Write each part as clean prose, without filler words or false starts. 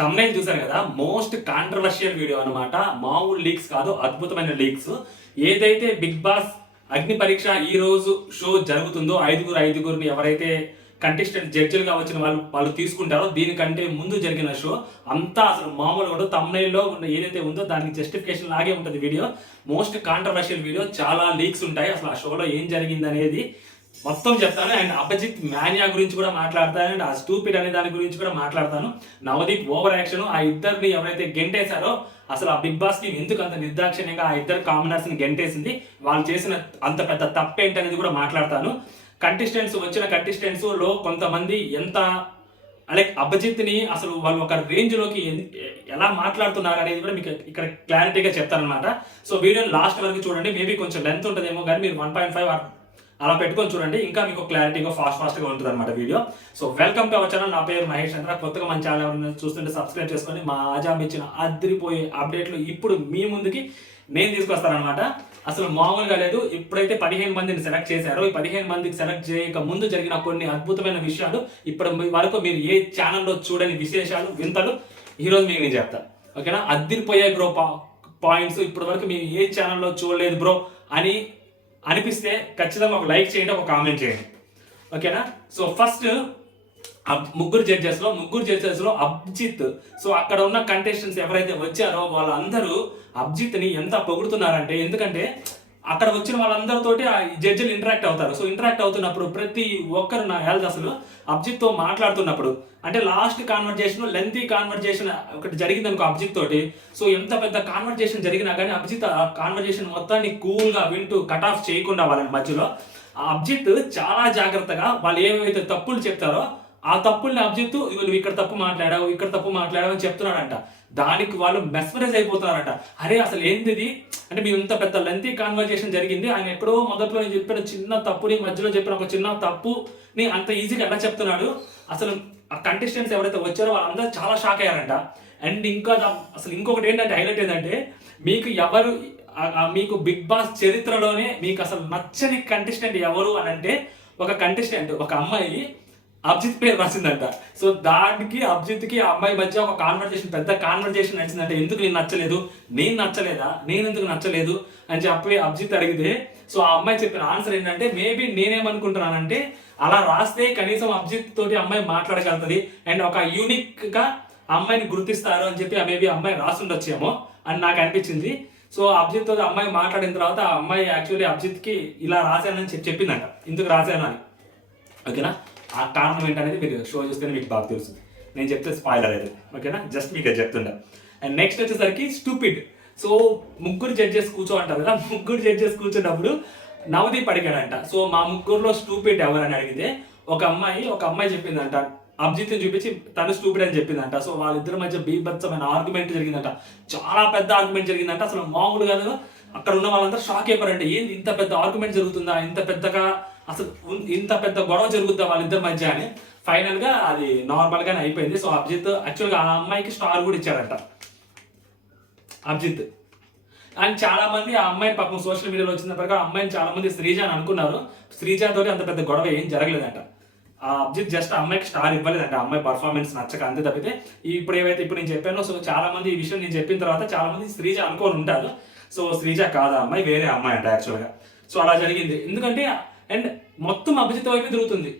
Thumbnail చూసారు కదా, most controversial video అనమాట. మామూలు లీక్స్ కాదు, అద్భుతమైన లీక్స్. ఏదైతే బిగ్ బాస్ అగ్ని పరీక్ష ఈ రోజు షో జరుగుతుందో ఐదుగురిని ఎవరైతే కంటెస్టెంట్ జడ్జిలుగా వచ్చిన వాళ్ళు తీసుకుంటారో, దీనికంటే ముందు జరిగిన షో అంతా అసలు మామూలు కూడా తమ్నైల్లో ఉన్న ఏదైతే ఉందో దానికి జస్టిఫికేషన్ లాగే ఉంటుంది వీడియో. మోస్ట్ కాంట్రవర్షియల్ వీడియో, చాలా లీక్స్ ఉంటాయి. అసలు ఆ షోలో ఏం జరిగింది అనేది మొత్తం చెప్తాను. అండ్ అభిజిత్ మాన్యా గురించి కూడా మాట్లాడతాను, అండ్ ఆ స్టూపిడ్ అనే దాని గురించి కూడా మాట్లాడతాను. నవదీప్ ఓవర్ యాక్షన్, ఆ ఇద్దరిని ఎవరైతే గెంటేశారో, అసలు ఆ బిగ్ బాస్ టీం ఎందుకు అంత నిర్దాక్షిణ్యంగా ఆ ఇద్దరు కామనర్స్ ని గెంటేసింది, వాళ్ళు చేసిన అంత పెద్ద తప్పేంటి అనేది కూడా మాట్లాడతాను. వచ్చిన కంటెస్టెంట్స్ లో కొంతమంది ఎంత లైక్ అభిజిత్ ని అసలు వాళ్ళు ఒక రేంజ్ లోకి ఎలా మాట్లాడుతున్నారు అనేది కూడా మీకు ఇక్కడ క్లారిటీగా చెప్తానమాట. సో వీడియోని లాస్ట్ వరకు చూడండి. మేబీ కొంచెం లెంత్ ఉంటుందేమో, కానీ మీరు 1.5 అలా పెట్టుకొని చూడండి, ఇంకా మీకు క్లారిటీగా ఫాస్ట్గా ఉంటుంది అనమాట video. So welcome to our channel. నా పేరు మహేష్ చంద్ర. కొత్తగా మన ఛానల్ ఎవరైనా చూస్తుంటే సబ్స్క్రైబ్ చేసుకొని మా ఆజాం ఇచ్చిన అదిరిపోయే అప్డేట్లు ఇప్పుడు మీ ముందుకి నేను తీసుకొస్తానమాట. అసలు మామూలుగా లేదు. ఇప్పుడైతే 15 మందిని సెలెక్ట్ చేశారో, ఈ 15 మందికి సెలెక్ట్ చేయక ముందు జరిగిన కొన్ని అద్భుతమైన విషయాలు, ఇప్పటి వరకు మీరు ఏ ఛానల్లో చూడని విశేషాలు, వింతలు ఈరోజు మీకు నేను చెప్తా. ఓకేనా? అదిరిపోయాయి బ్రో పాయింట్స్, ఇప్పటి వరకు మీరు ఏ ఛానల్లో చూడలేదు బ్రో అని అనిపిస్తే ఖచ్చితంగా ఒక లైక్ చేయండి, ఒక కామెంట్ చేయండి. ఓకేనా? సో ఫస్ట్ ముగ్గురు జడ్జెస్లో అభిజిత్. సో అక్కడ ఉన్న కంటెస్టెంట్స్ ఎవరైతే వచ్చారో వాళ్ళందరూ అభిజిత్ని ఎంత పొగుడుతున్నారంటే, ఎందుకంటే అక్కడ వచ్చిన వాళ్ళందరితోటి ఆ జడ్జిలు ఇంటరాక్ట్ అవుతారు. సో ఇంటరాక్ట్ అవుతున్నప్పుడు ప్రతి ఒక్కరు నా హెల్త్ అసలు అభిజిత్తో మాట్లాడుతున్నప్పుడు, అంటే లాస్ట్ కాన్వర్జేషన్, లెంతీ కాన్వర్జేషన్ ఒకటి జరిగింది అనుకో అభిజిత్ తోటి. సో ఎంత పెద్ద కాన్వర్జేషన్ జరిగినా కానీ అభిజిత్ ఆ కాన్వర్జేషన్ మొత్తాన్ని కూల్గా వింటూ కట్ ఆఫ్ చేయకుండా వాళ్ళని మధ్యలో అభిజిత్ చాలా జాగ్రత్తగా వాళ్ళు ఏవైతే తప్పులు చెప్తారో ఆ తప్పుల్ని అభిజిత్ నువ్వు ఇక్కడ తప్పు మాట్లాడావు, ఇక్కడ తప్పు మాట్లాడావు అని చెప్తున్నాడంట. దానికి వాళ్ళు మెస్మరైజ్ అయిపోతున్నారంట. అరే అసలు ఏంటిది అంటే, మీ ఇంత పెద్ద లెంతీ కాన్వర్జేషన్ జరిగింది, ఆయన ఎక్కడో మొదట్లో నేను చెప్పిన చిన్న తప్పుని, మధ్యలో చెప్పిన ఒక చిన్న తప్పుని అంత ఈజీగా ఎలా చెప్తున్నాడు. అసలు ఆ కంటెస్టెంట్స్ ఎవరైతే వచ్చారో వాళ్ళందరూ చాలా షాక్ అయ్యారంట. అండ్ ఇంకా అసలు ఇంకొకటి ఏంటంటే, హైలైట్ ఏంటంటే, మీకు బిగ్ బాస్ చరిత్రలోనే మీకు అసలు నచ్చని కంటెస్టెంట్ ఎవరు అని అంటే, ఒక అమ్మాయి అభిజిత్ పేరు రాసిందంట. సో దానికి అభిజిత్కి ఆ అమ్మాయి మధ్య ఒక పెద్ద కాన్వర్జేషన్ నచ్చిందంటే, ఎందుకు నేను నచ్చలేదు, నేను నచ్చలేదా, నేను ఎందుకు నచ్చలేదు అని చెప్పి అభిజిత్ అడిగితే, సో ఆ అమ్మాయి చెప్పిన ఆన్సర్ ఏంటంటే, మేబీ నేనేమనుకుంటున్నానంటే, అలా రాస్తే కనీసం అభిజిత్ తోటి అమ్మాయి మాట్లాడగలుగుతుంది అండ్ ఒక యూనిక్ గా అమ్మాయిని గుర్తిస్తారు అని చెప్పి మేబీ అమ్మాయి రాసుండొచ్చేమో అని నాకు అనిపించింది. సో అభిజిత్ తో అమ్మాయి మాట్లాడిన తర్వాత ఆ అమ్మాయి యాక్చువల్లీ అభిజిత్కి ఇలా రాశానని చెప్పిందంట, ఇందుకు రాశాను అని. ఓకేనా? ఆ కారణం ఏంటనేది మీరు షో చూస్తేనే మీకు బాగా తెలుస్తుంది. నేను చెప్తే స్పాయిలర్ అయితే. ఓకేనా? జస్ట్ మీకు చెప్తుంటా. అండ్ నెక్స్ట్ వచ్చేసరికి స్టూపిడ్. సో ముగ్గురు జడ్జెస్ కూర్చోంటారు కదా, ముగ్గురు జడ్జెస్ కూర్చున్నప్పుడు నవదీప్ అడిగాడంట. సో మా ముగ్గురులో స్టూపిడ్ ఎవరని అడిగితే ఒక అమ్మాయి చెప్పిందంట, అభిజిత్ని చూపించి తను స్టూపిడ్ అని చెప్పిందంట. సో వాళ్ళిద్దరి మధ్య బీభత్సమైన ఆర్గ్యుమెంట్ జరిగిందంట, చాలా పెద్ద ఆర్గ్యుమెంట్ జరిగిందంట. అసలు మామూలు కాదు. అక్కడ ఉన్న వాళ్ళందరూ షాక్ అయిపోయారంటే, ఏంది ఇంత పెద్ద ఆర్గ్యుమెంట్ జరుగుతుందా, ఇంత పెద్దగా అసలు ఇంత పెద్ద గొడవ జరుగుతుందా వాళ్ళిద్దరి మధ్య అని. ఫైనల్ గా అది నార్మల్ గానే అయిపోయింది. సో అభిజిత్ యాక్చువల్గా ఆ అమ్మాయికి స్టార్ కూడా ఇచ్చాడంట అభిజిత్. అండ్ చాలా మంది ఆ అమ్మాయిని పాపం సోషల్ మీడియాలో వచ్చిన ప్రకారం అమ్మాయిని చాలా మంది శ్రీజ అని అనుకున్నారు. శ్రీజ తోటి అంత పెద్ద గొడవ ఏం జరగలేదంట. ఆ అభిజిత్ జస్ట్ అమ్మాయికి స్టార్ ఇవ్వలేదంట, అమ్మాయి పర్ఫార్మెన్స్ నచ్చక అంతే తప్పితే. ఇప్పుడు నేను చెప్పానో, సో చాలా మంది ఈ విషయం నేను చెప్పిన తర్వాత చాలా మంది శ్రీజ అనుకోని ఉంటారు. సో శ్రీజ కాదు అమ్మాయి, వేరే అమ్మాయి అంట యాక్చువల్గా. సో అలా జరిగింది. ఎందుకంటే అండ్ మొత్తం అభిజిత్ వైపు తిరుగుతుంది.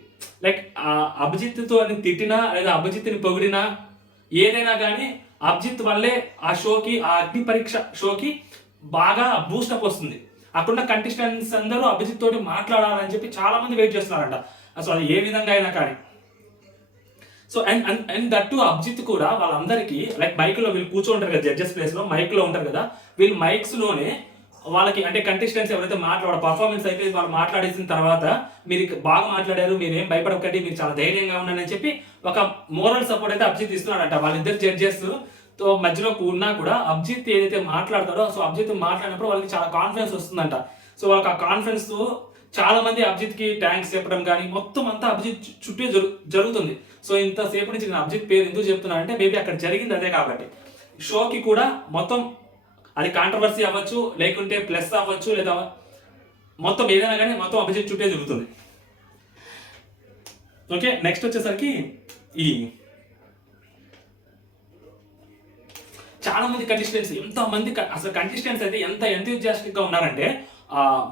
లైక్ ఆ అభిజిత్తో అని తిట్టినా లేదా అభిజిత్ని పొగిడినా ఏదైనా కానీ అభిజిత్ వల్లే ఆ షోకి, ఆ అగ్ని పరీక్ష షోకి బాగా బూస్టప్ వస్తుంది. అక్కడున్న కంటెస్టెంట్స్ అందరూ అభిజిత్ తోటి మాట్లాడాలని చెప్పి చాలా మంది వెయిట్ చేస్తున్నారంట. అసలు అది ఏ విధంగా అయినా కానీ. సో అండ్ దట్టు అభిజిత్ కూడా వాళ్ళందరికీ లైక్ మైక్లో వీళ్ళు కూర్చోంటారు కదా, జడ్జెస్ ప్లేస్ లో మైక్లో ఉంటారు కదా, వీళ్ళు మైక్స్ లోనే వాళ్ళకి అంటే కంటెస్టెంట్స్ ఎవరైతే పర్ఫార్మెన్స్ అయితే వాళ్ళు మాట్లాడేసిన తర్వాత, మీరు బాగా మాట్లాడారు, మీరు ఏం భయపడకండి, మీరు చాలా ధైర్యంగా ఉన్నారని చెప్పి ఒక మోరల్ సపోర్ట్ అయితే అభిజిత్ ఇస్తున్నాడంట. వాళ్ళిద్దరు జడ్జెస్ తో మధ్యలో ఉన్నా కూడా అభిజిత్ ఏదైతే మాట్లాడతాడో, సో అభిజిత్ మాట్లాడినప్పుడు వాళ్ళకి చాలా కాన్ఫిడెన్స్ వస్తుందంట. సో వాళ్ళకి ఆ కాన్ఫిడెన్స్ తో చాలా మంది అభిజిత్ కి థ్యాంక్స్ చెప్పడం కానీ మొత్తం అంతా అభిజిత్ చుట్టూ జరుగుతుంది. సో ఇంతసేపు నుంచి నేను అభిజిత్ పేరు ఎందుకు చెప్తున్నా అంటే, మేబీ అక్కడ జరిగింది అదే కాబట్టి. షోకి కూడా మొత్తం అది కాంట్రవర్సీ అవ్వచ్చు, లేకుంటే ప్లస్ అవ్వచ్చు, లేదా మొత్తం ఏదైనా కానీ మొత్తం అభిజిత్ చుట్టే జరుగుతుంది. ఓకే, నెక్స్ట్ వచ్చేసరికి చాలా మంది కంటెస్టెంట్స్, అసలు కంటెస్టెంట్స్ అయితే ఎంత ఎంతూజియాస్టిక్ గా ఉన్నారంటే,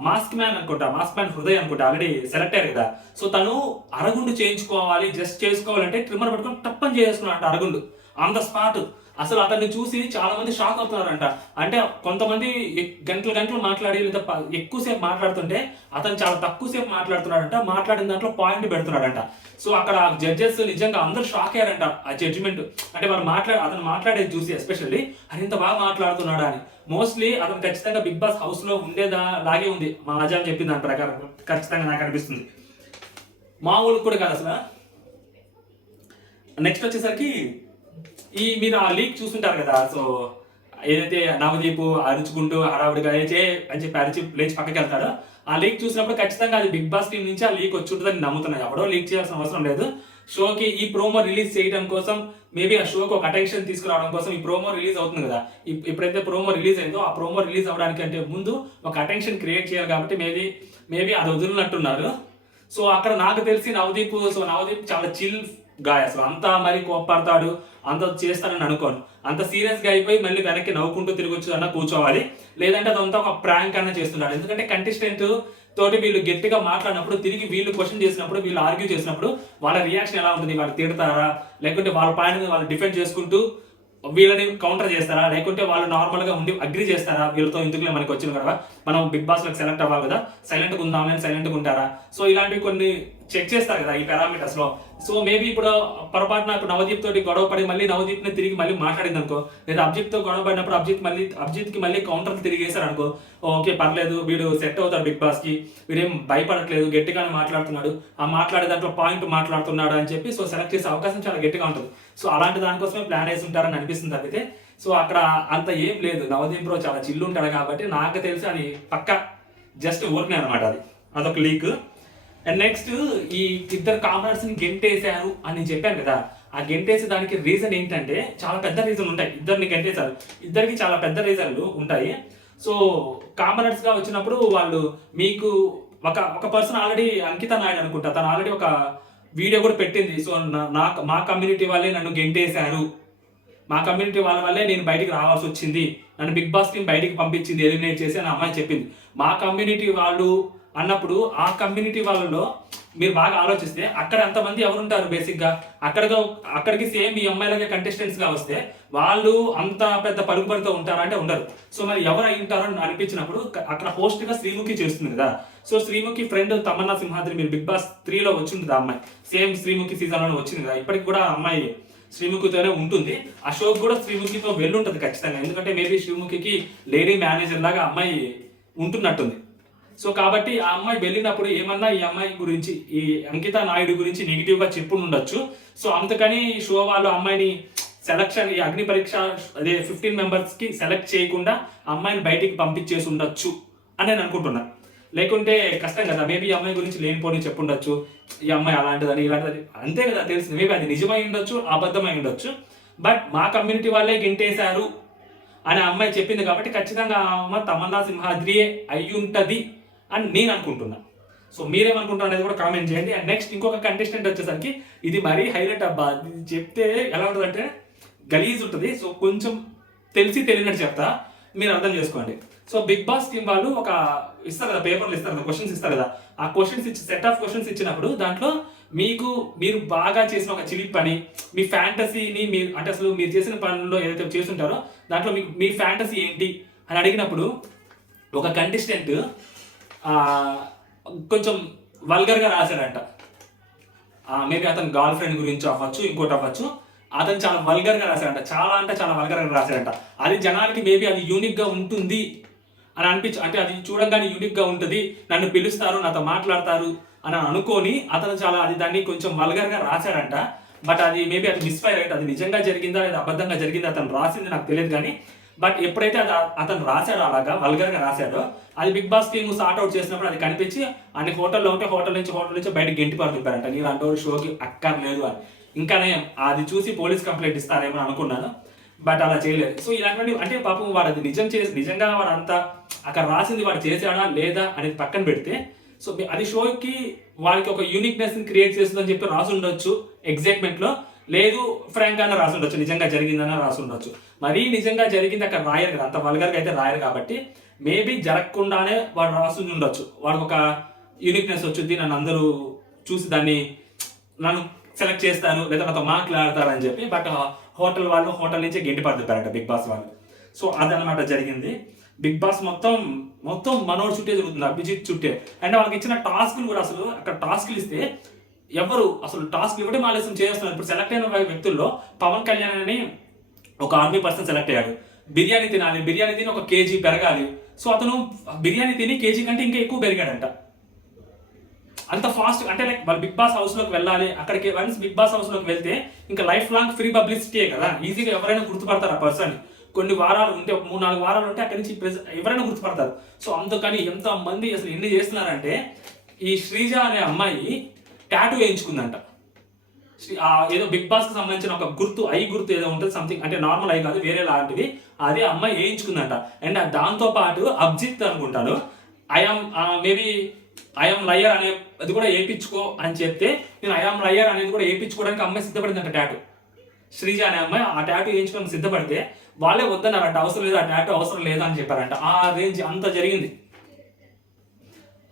మాస్క్ మ్యాన్ అనుకుంటా, మాస్క్ మ్యాన్ హృదయ్ అనుకుంటా ఆల్రెడీ సెలెక్ట్ అయ్యారు కదా. సో తను అరగుండు చేయించుకోవాలి, జస్ట్ చేసుకోవాలంటే ట్రిమ్మర్ పట్టుకొని టప్పని చేసుకున్నాడు అరగుండు ఆన్ ద స్పాట్. అసలు అతన్ని చూసి చాలా మంది షాక్ అవుతున్నారంట. అంటే కొంతమంది గంటలు గంటలు మాట్లాడి లేదా ఎక్కువసేపు మాట్లాడుతుంటే అతను చాలా తక్కువసేపు మాట్లాడుతున్నాడంట, మాట్లాడిన దాంట్లో పాయింట్ పెడుతున్నాడంట. సో అక్కడ జడ్జెస్ నిజంగా అందరూ షాక్ అయ్యారంట ఆ జడ్జిమెంట్. అంటే వాళ్ళు అతను మాట్లాడేది చూసి ఎస్పెషల్లీ అది ఇంత బాగా మాట్లాడుతున్నాడా అని. మోస్ట్లీ అతను ఖచ్చితంగా బిగ్ బాస్ హౌస్ లో ఉండేదా లాగే ఉంది మా అజాం చెప్పిన దాని ప్రకారం, ఖచ్చితంగా నాకు అనిపిస్తుంది. మామూలు కూడా కాదు అసలు. నెక్స్ట్ వచ్చేసరికి మీరు ఆ లీక్ చూస్తుంటారు కదా. సో ఏదైతే నవదీప్ అరుచుకుంటూ హడావుడిగా అని చెప్పి అరిచి లేచి పక్కకి వెళ్తాడో, ఆ లీక్ చూసినప్పుడు ఖచ్చితంగా అది బిగ్ బాస్ టీం నుంచి ఆ లీక్ వచ్చి ఉంటుందని నమ్ముతున్నాయి. ఎవడో లీక్ చేయాల్సిన అవసరం లేదు. షోకి ఈ ప్రోమో రిలీజ్ చేయడం కోసం, మేబీ ఆ షోకి ఒక అటెన్షన్ తీసుకురావడం కోసం ఈ ప్రోమో రిలీజ్ అవుతుంది కదా. ఎప్పుడైతే ప్రోమో రిలీజ్ అయిందో ఆ ప్రోమో రిలీజ్ అవ్వడానికి అంటే ముందు ఒక అటెన్షన్ క్రియేట్ చేయాలి కాబట్టి మేబీ అది వదిలినట్టున్నారు. సో అక్కడ నాకు తెలిసి నవదీప్ చాలా చిల్ గాయ, అసలు అంతా మరి కోప్పడతాడు అంత చేస్తానని అనుకోను. అంత సీరియస్ గా అయిపోయి మళ్ళీ వెనక్కి నవ్వుకుంటూ తిరగొచ్చు అన్న కూర్చోవాలి, లేదంటే అదంతా ఒక ప్రాంక్ అన్న చేస్తున్నాడు. ఎందుకంటే కంటెస్టెంట్ తోటి వీళ్ళు గట్టిగా మాట్లాడినప్పుడు, తిరిగి వీళ్ళు క్వశ్చన్ చేసినప్పుడు, వీళ్ళు ఆర్గ్యూ చేసినప్పుడు వాళ్ళ రియాక్షన్ ఎలా ఉంటుంది? వాళ్ళు తిడతారా, లేకుంటే వాళ్ళ పాయింట్ వాళ్ళు డిఫెండ్ చేసుకుంటూ వీళ్ళని కౌంటర్ చేస్తారా, లేకుంటే వాళ్ళు నార్మల్ గా ఉండి అగ్రి చేస్తారా? వీళ్ళతో ఎందుకులే మనకి వచ్చిన కదా, మనం బిగ్ బాస్ లోకి సెలెక్ట్ అవ్వాలి కదా, సైలెంట్ గా ఉందామని సైలెంట్ గా ఉంటారా? సో ఇలాంటివి కొన్ని చెక్ చేస్తారు కదా ఈ పారామీటర్స్ లో. సో మేబీ ఇప్పుడు పొరపాటున ఇప్పుడు నవదీప్ తోటి గొడవ పడి మళ్ళీ నవదీప్ ని తిరిగి మళ్ళీ మాట్లాడింది అనుకో, లేదా అభిజిత్ తో గొడవ పడినప్పుడు అభిజిత్ కి మళ్ళీ కౌంటర్ తిరిగి వేశారు అనుకో, ఓకే పర్లేదు వీడు సెట్ అవుతాడు బిగ్ బాస్ కి, వీడేం భయపడట్లేదు, గట్టిగానే మాట్లాడుతున్నాడు, ఆ మాట్లాడే దాంట్లో పాయింట్ మాట్లాడుతున్నాడు అని చెప్పి సో సెలెక్ట్ చేసే అవకాశం చాలా గట్టిగా ఉంటుంది. సో అలాంటి దానికోసమే ప్లాన్ వేసి ఉంటారని అనిపిస్తుంది తప్పితే సో అక్కడ అంత ఏం లేదు. నవదీప్ బ్రో చాలా చిల్లు ఉంటాడు కాబట్టి నాకు తెలిసి అది పక్క జస్ట్ ఊరినే అనమాట, అదొక లీక్. అండ్ నెక్స్ట్ ఈ ఇద్దరు కామనర్స్ ని గెంటేశారు అని చెప్పాను కదా. ఆ గెంటేసే దానికి రీజన్ ఏంటంటే చాలా పెద్ద రీజన్ ఉంటాయి. ఇద్దరిని గెంటేశారు, ఇద్దరికి చాలా పెద్ద రీజన్లు ఉంటాయి. సో కామనర్స్ గా వచ్చినప్పుడు వాళ్ళు మీకు ఒక పర్సన్ ఆల్రెడీ అంకిత నాయుడు అనుకుంటా, తను ఆల్రెడీ ఒక వీడియో కూడా పెట్టింది. సో మా కమ్యూనిటీ వాళ్ళే నన్ను గెంటేశారు, మా కమ్యూనిటీ వాళ్ళ వల్లే నేను బయటికి రావాల్సి వచ్చింది, నన్ను బిగ్ బాస్ టీం బయటికి పంపించింది ఎలిమినేట్ చేసి అని అమ్మాయి చెప్పింది. మా కమ్యూనిటీ వాళ్ళు అన్నప్పుడు ఆ కమ్యూనిటీ వాళ్ళలో మీరు బాగా ఆలోచిస్తే అక్కడ అంతమంది ఎవరుంటారు బేసిక్ గా, అక్కడికి సేమ్ ఈ అమ్మాయిలాగే కంటెస్టెంట్స్ గా వస్తే వాళ్ళు అంత పెద్ద పలుకుబడితో ఉంటారా అంటే ఉండరు. సో మరి ఎవరు అయి ఉంటారో అని అనిపించినప్పుడు అక్కడ హోస్ట్ గా శ్రీముఖి చేస్తుంది కదా. సో శ్రీముఖి ఫ్రెండ్ తమన్నా సింహాద్రి, మీరు బిగ్ బాస్ 3లో వచ్చి ఉంటుంది ఆ అమ్మాయి, సేమ్ శ్రీముఖి సీజన్ లో వచ్చింది కదా. ఇప్పటికి కూడా ఆ అమ్మాయి శ్రీముఖితోనే ఉంటుంది. ఆ షోకి కూడా శ్రీముఖితో వెళ్ళుంటది ఖచ్చితంగా, ఎందుకంటే మేబీ శ్రీముఖికి లేడీ మేనేజర్ లాగా అమ్మాయి ఉంటున్నట్టుంది. సో కాబట్టి ఆ అమ్మాయి వెళ్ళినప్పుడు ఏమన్నా ఈ అమ్మాయి గురించి, ఈ అంకిత నాయుడు గురించి నెగిటివ్ గా చెప్పుడు ఉండొచ్చు. సో అందుకని షో వాళ్ళు అమ్మాయిని సెలక్షన్, ఈ అగ్ని పరీక్ష అదే 15 మెంబర్స్ కి సెలెక్ట్ చేయకుండా అమ్మాయిని బయటికి పంపించేసి ఉండొచ్చు అని నేను అనుకుంటున్నా. లేకుంటే కష్టం కదా, మేబీ ఈ అమ్మాయి గురించి లేనిపోని చెప్పుండొచ్చు, ఈ అమ్మాయి అలాంటిదని ఇలాంటిదని, అంతే కదా తెలిసింది. మేబీ అది నిజమై ఉండొచ్చు, అబద్ధమై ఉండొచ్చు. బట్ మా కమ్యూనిటీ వాళ్ళే గింటేశారు అని ఆ అమ్మాయి చెప్పింది కాబట్టి ఖచ్చితంగా ఆ అమ్మాయి తమన్నా సింహాద్రియే అయి ఉంటది అని నేను అనుకుంటున్నా. సో మీరేమనుకుంటారు అనేది కూడా కామెంట్ చేయండి. అండ్ నెక్స్ట్ ఇంకొక కంటెస్టెంట్ వచ్చేసరికి ఇది మరీ హైలైట్ అబ్బా, ఇది చెప్తే ఎలా ఉంటుంది అంటే గలీజ్ ఉంటుంది. సో కొంచెం తెలియనట్టు చెప్తా, మీరు అర్థం చేసుకోండి. సో బిగ్ బాస్ టీం వాళ్ళు ఒక ఇస్తారు కదా, పేపర్లు ఇస్తారు కదా, క్వశ్చన్స్ ఇస్తారు కదా. ఆ క్వశ్చన్స్ సెట్ ఆఫ్ క్వశ్చన్స్ ఇచ్చినప్పుడు దాంట్లో మీరు బాగా చేసిన ఒక చిలిపి పని, మీ ఫ్యాంటసీని, మీరు అంటే అసలు మీరు చేసిన పనుల్లో ఏదైతే చేస్తుంటారో దాంట్లో మీ ఫ్యాంటసీ ఏంటి అని అడిగినప్పుడు ఒక కంటెస్టెంట్ కొంచెం వల్గర్గా రాశాడంట. మేబీ అతని గర్ల్ ఫ్రెండ్ గురించి అవ్వచ్చు, ఇంకోటి అవ్వచ్చు. అతను చాలా వల్గర్గా రాశాడంట, చాలా అంటే చాలా వల్గర్గా రాశాడంట. అది జనాలకి మేబీ అది యూనిక్గా ఉంటుంది అని అంటే అది చూడంగానే యూనిక్గా ఉంటుంది, నన్ను పిలుస్తారు, నాతో మాట్లాడతారు అని అనుకొని అతను దాన్ని కొంచెం వల్గర్గా రాశాడంట. బట్ అది మేబీ అది మిస్ఫైర్ అయితే అది నిజంగా జరిగిందా లేదా అబద్ధంగా జరిగిందా అతను రాసింది నాకు తెలియదు కానీ, బట్ ఎప్పుడైతే అతను రాశాడో అలాగా వల్గర్గా రాశాడో, అది Bigg Boss team sort out చేసినప్పుడు అది కనిపించి అన్ని హోటల్లో ఉంటే హోటల్ నుంచి బయటకు గెంటి పడుతుంటారంట, నేను అంటే షోకి అక్కర్లేదు అని. ఇంకానే అది చూసి పోలీస్ కంప్లైంట్ ఇస్తారేమో అనుకున్నాను, బట్ అలా చేయలేదు. సో ఇలాంటి అంటే పాపం వాడు అది నిజంగా వాడు అంతా అక్కడ రాసింది వాడు చేశాడా లేదా అనేది పక్కన పెడితే, సో అది షోకి వాళ్ళకి ఒక యూనిక్నెస్ క్రియేట్ చేస్తుందని చెప్పి రాసి ఉండొచ్చు ఎగ్జైట్మెంట్ లో. లేదు ఫ్రాంక్ అన్న రాసి ఉండొచ్చు, నిజంగా జరిగిందన్న రాసి ఉండొచ్చు. మరీ నిజంగా జరిగింది అక్కడ రాయరు కదా, అంత వల్గర్గా అయితే రాయరు కాబట్టి మేబీ జరగకుండానే వాడు రాసి ఉండొచ్చు. వాడికి ఒక యూనిక్నెస్ వచ్చింది, నన్ను అందరూ చూసి దాన్ని నన్ను సెలెక్ట్ చేస్తారు లేదా నాతో మాట్లాడతారు అని చెప్పి. బట్ హోటల్ వాళ్ళు హోటల్ నుంచే గెంటి పడుతారంట బిగ్ బాస్ వాళ్ళు. సో అదనమాట జరిగింది. బిగ్ బాస్ మొత్తం మనోడు చుట్టే జరుగుతుంది, అభిజిత్ చుట్టే. అండ్ వాళ్ళకి ఇచ్చిన టాస్క్లు కూడా అసలు అక్కడ టాస్క్లు ఇస్తే ఎవరు అసలు టాస్క్లు ఇవ్వడం ఆలస్యం చేస్తున్నారు. ఇప్పుడు సెలెక్ట్ అయిన వ్యక్తుల్లో పవన్ కళ్యాణ్ అని ఒక ఆర్మీ పర్సన్ సెలెక్ట్ అయ్యాడు. బిర్యానీ తినాలి, బిర్యానీ తిని 1 kg పెరగాలి. సో అతను బిర్యానీ తిని కేజీ కంటే ఇంకా ఎక్కువ పెరిగాడంట. అంత ఫాస్ట్ అంటే లైక్ వాళ్ళు బిగ్ బాస్ హౌస్లోకి వెళ్ళాలి. అక్కడికి వన్స్ బిగ్ బాస్ హౌస్లోకి వెళ్తే ఇంకా లైఫ్ లాంగ్ ఫ్రీ పబ్లిసిటీయే కదా, ఈజీగా ఎవరైనా గుర్తుపడతారు ఆ పర్సన్. కొన్ని వారాలు ఉంటే, 3-4 వారాలు ఉంటే అక్కడి నుంచి ఎవరైనా గుర్తుపడతారు. సో అందుకని ఎంతమంది అసలు ఎన్ని చేస్తున్నారంటే, ఈ శ్రీజ అనే అమ్మాయి టాటూ వేయించుకుందంట. ఏదో బిగ్ బాస్ కి సంబంధించిన ఒక గుర్తు, ఐ గుర్తు ఏదో ఉంటుంది సంథింగ్, అంటే నార్మల్ ఐ కాదు వేరే లాంటిది, అదే అమ్మాయి వేయించుకుందంట. అండ్ దాంతో పాటు అభిజిత్ అనుకుంటాను ఐఎమ్ లయర్ అనే అది కూడా వేయించుకో అని చెప్తే, నేను ఐఎమ్ లయర్ అనేది కూడా వేయించుకోవడానికి అమ్మాయి సిద్ధపడిందంట. టాటూ శ్రీజ అనే అమ్మాయి ఆ టాటూ వేయించుకోవడానికి సిద్ధపడితే వాళ్ళే వద్దన్నారంట, అవసరం లేదు, ఆ టాటూ అవసరం లేదు అని చెప్పారంట. ఆ రేంజ్ అంత జరిగింది.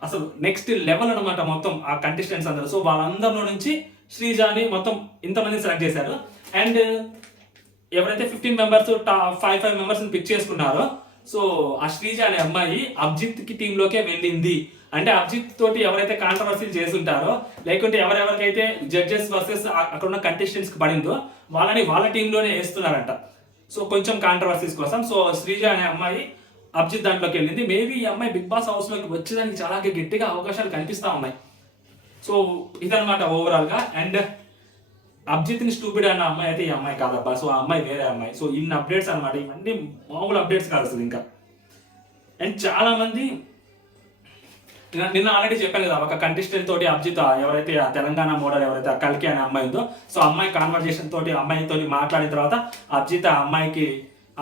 అసలు నెక్స్ట్ లెవెల్ అనమాట మొత్తం ఆ కంటెస్టెంట్స్ అందరూ. సో వాళ్ళందరిలో నుంచి శ్రీజాని మొత్తం ఇంతమందిని సెలెక్ట్ చేశారు. అండ్ ఎవరైతే 15 మెంబర్స్ 5 మెంబర్స్ని పిక్ చేసుకున్నారో, సో ఆ శ్రీజ అనే అమ్మాయి అభిజిత్ కి టీంలోకే వెళ్ళింది. అంటే అభిజిత్ తోటి ఎవరైతే కాంట్రవర్సీలు చేస్తుంటారో, లేకుంటే ఎవరెవరికైతే జడ్జెస్ వర్సెస్ అక్కడ ఉన్న కంటెస్టెంట్స్ కి పడిందో వాళ్ళని వాళ్ళ టీంలోనే వేస్తున్నారంట. సో కొంచెం కాంట్రవర్సీస్ కోసం. సో శ్రీజ అనే అమ్మాయి అభిజిత్ దాంట్లోకి వెళ్ళింది. మేబీ ఈ అమ్మాయి బిగ్ బాస్ హౌస్లోకి వచ్చేదానికి చాలా గట్టిగా అవకాశాలు కనిపిస్తూ ఉన్నాయి. సో ఇదనమాట ఓవరాల్గా. అండ్ అభిజిత్ని స్టూపిడ్ అన్న అమ్మాయి అయితే ఈ అమ్మాయి కాదబ్బా. సో ఆ అమ్మాయి వేరే అమ్మాయి. సో ఇన్ని అప్డేట్స్ అనమాట, ఇవన్నీ మామూలు అప్డేట్స్ కాదు అసలు ఇంకా. అండ్ చాలా మంది నిన్న ఆల్రెడీ చెప్పాను కదా, ఒక కంటెస్టెంట్ తోటి అభిజిత్ ఎవరైతే ఆ తెలంగాణ మోడల్ ఎవరైతే కల్కి అనే అమ్మాయి ఉందో, సో అమ్మాయి కాన్వర్జేషన్ తోటి అమ్మాయితో మాట్లాడిన తర్వాత అభిజిత్ ఆ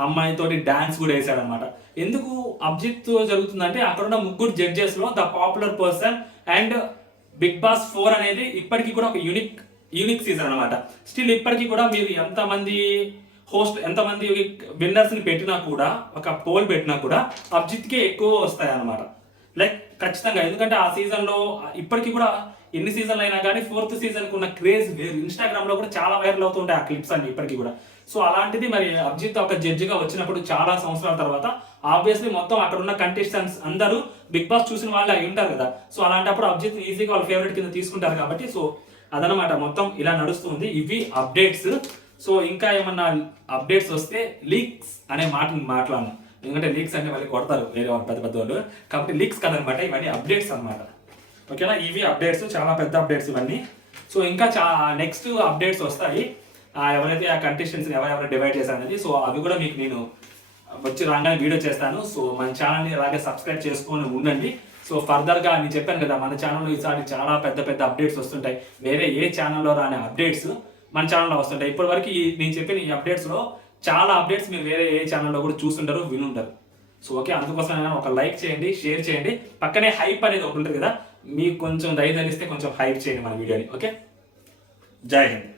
అమ్మాయితోటి డాన్స్ కూడా వేసాడు అనమాట. ఎందుకు అభిజిత్ జరుగుతుందంటే, అక్కడ ఉన్న 3 జడ్జెస్ లో the popular person and Bigg Boss 4 అనేది ఇప్పటికీ కూడా ఒక యూనిక్ సీజన్ అనమాట. స్టిల్ ఇప్పటికీ కూడా మీరు ఎంతమంది విన్నర్స్ ని పెట్టినా కూడా, ఒక పోల్ పెట్టినా కూడా అభిజిత్కే ఎక్కువ వస్తాయి అనమాట. లైక్ ఖచ్చితంగా, ఎందుకంటే ఆ సీజన్లో ఇప్పటికీ కూడా ఎన్ని సీజన్లు అయినా కానీ 4th సీజన్కి ఉన్న క్రేజ్ వేరు. ఇన్స్టాగ్రామ్లో కూడా చాలా వైరల్ అవుతుంటాయి ఆ క్లిప్స్ అన్ని ఇప్పటికీ కూడా. సో అలాంటిది మరి అభిజిత్ ఒక జడ్జిగా వచ్చినప్పుడు చాలా సంవత్సరాల తర్వాత ఆబ్వియస్లీ మొత్తం అక్కడ ఉన్న కంటెస్టెంట్స్ అందరూ బిగ్ బాస్ చూసిన వాళ్ళు అయి ఉంటారు కదా. సో అలాంటప్పుడు అభిజిత్ ఈజీగా వాళ్ళ ఫేవరెట్ కింద తీసుకుంటారు కాబట్టి. సో అదనమాట మొత్తం ఇలా నడుస్తుంది. ఇవి అప్డేట్స్. సో ఇంకా ఏమన్నా అప్డేట్స్ వస్తే లీక్స్ అనే మాటని మాట్లాడను, ఎందుకంటే లీక్స్ అంటే మళ్ళీ కొడతారు వేరే వాళ్ళు పెద్ద వాళ్ళు. కాబట్టి లీక్స్ కదనమాట, ఇవన్నీ అప్డేట్స్ అనమాట. ఓకేనా, ఇవి అప్డేట్స్, చాలా పెద్ద అప్డేట్స్ ఇవన్నీ. సో ఇంకా నెక్స్ట్ అప్డేట్స్ వస్తాయి, ఎవరైతే ఆ కంటెస్టెంట్స్ని ఎవరెవరు డివైడ్ చేశారనేది. సో అవి కూడా మీకు నేను వచ్చి రాగానే వీడియో చేస్తాను. సో మన ఛానల్ని అలాగే సబ్స్క్రైబ్ చేసుకొని ఉండండి. సో ఫర్దర్గా నేను చెప్పాను కదా, మన ఛానల్లో ఈసారి చాలా పెద్ద అప్డేట్స్ వస్తుంటాయి. వేరే ఏ ఛానల్లో రాని అప్డేట్స్ మన ఛానల్లో వస్తుంటాయి. ఇప్పటివరకు నేను చెప్పిన ఈ అప్డేట్స్లో చాలా అప్డేట్స్ మీరు వేరే ఏ ఛానల్లో కూడా చూస్తుంటారు, వినుంటారు. సో ఓకే, అందుకోసం ఒక లైక్ చేయండి, షేర్ చేయండి. పక్కనే హైప్ అనేది ఒకటి ఉంటుంది కదా, మీకు కొంచెం ధైర్యం ఇస్తే కొంచెం హైప్ చేయండి మన వీడియోని. ఓకే, జై హింద్.